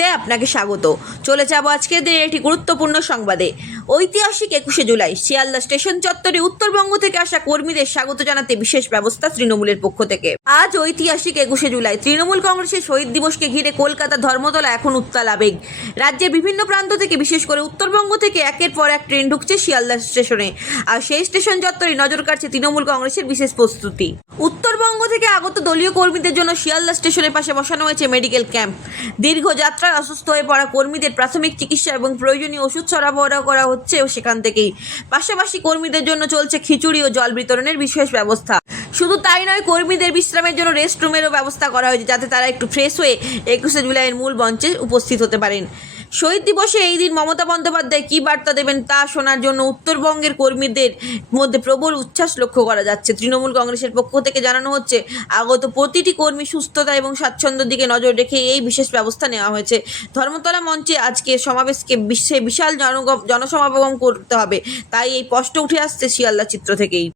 তে আপনাকে স্বাগত। চলে যাব আজকের দিনের একটি গুরুত্বপূর্ণ সংবাদে। ঐতিহাসিক একুশে জুলাই, শিয়ালদা স্টেশন চত্বরে উত্তরবঙ্গ থেকে আসা কর্মীদের স্বাগত জানাতে বিশেষ ব্যবস্থা তৃণমূলের পক্ষ থেকে। আজ ঐতিহাসিক একুশে জুলাই, তৃণমূল কংগ্রেসের শহীদ দিবসকে ঘিরে কলকাতা ধর্মতলা এখন উত্তাল আবেগ। রাজ্যের বিভিন্ন প্রান্ত থেকে, বিশেষ করে উত্তরবঙ্গ থেকে, একের পর এক ট্রেন ঢুকছে শিয়ালদা স্টেশনে। আর সেই স্টেশন চত্বরে নজর কাটছে তৃণমূল কংগ্রেসের বিশেষ প্রস্তুতি। উত্তরবঙ্গ থেকে আগত দলীয় কর্মীদের জন্য শিয়ালদা স্টেশনের পাশে বসানো হয়েছে মেডিকেল ক্যাম্প। দীর্ঘ যাত্রায় অসুস্থ হয়ে পড়া কর্মীদের প্রাথমিক চিকিৎসা এবং প্রয়োজনীয় ওষুধ সরবরাহ করা হচ্ছে সেখান থেকেই। পাশাপাশি কর্মীদের জন্য চলছে খিচুড়ি ও জল বিতরণের বিশেষ ব্যবস্থা। শুধু তাই নয়, কর্মীদের বিশ্রামের জন্য রেস্ট রুমেরও ব্যবস্থা করা হয়েছে যাতে তারা একটু ফ্রেশ হয়ে একুশে জুলাইয়ের মূল মঞ্চে উপস্থিত হতে পারেন। শহীদ দিবসে এই দিন মমতা বন্দ্যোপাধ্যায় কী বার্তা দেবেন তা শোনার জন্য উত্তরবঙ্গের কর্মীদের মধ্যে প্রবল উচ্ছ্বাস লক্ষ্য করা যাচ্ছে। তৃণমূল কংগ্রেসের পক্ষ থেকে জানানো হচ্ছে, আগত প্রতিটি কর্মী সুস্থতা এবং স্বাচ্ছন্দ্যের দিকে নজর রেখে এই বিশেষ ব্যবস্থা নেওয়া হয়েছে। ধর্মতলা মঞ্চে আজকে সমাবেশকে বিশ্বে বিশাল জনগম জনসমাগম করতে হবে। তাই এই স্পষ্ট উঠে আসছে শিয়ালদা চিত্র থেকেই।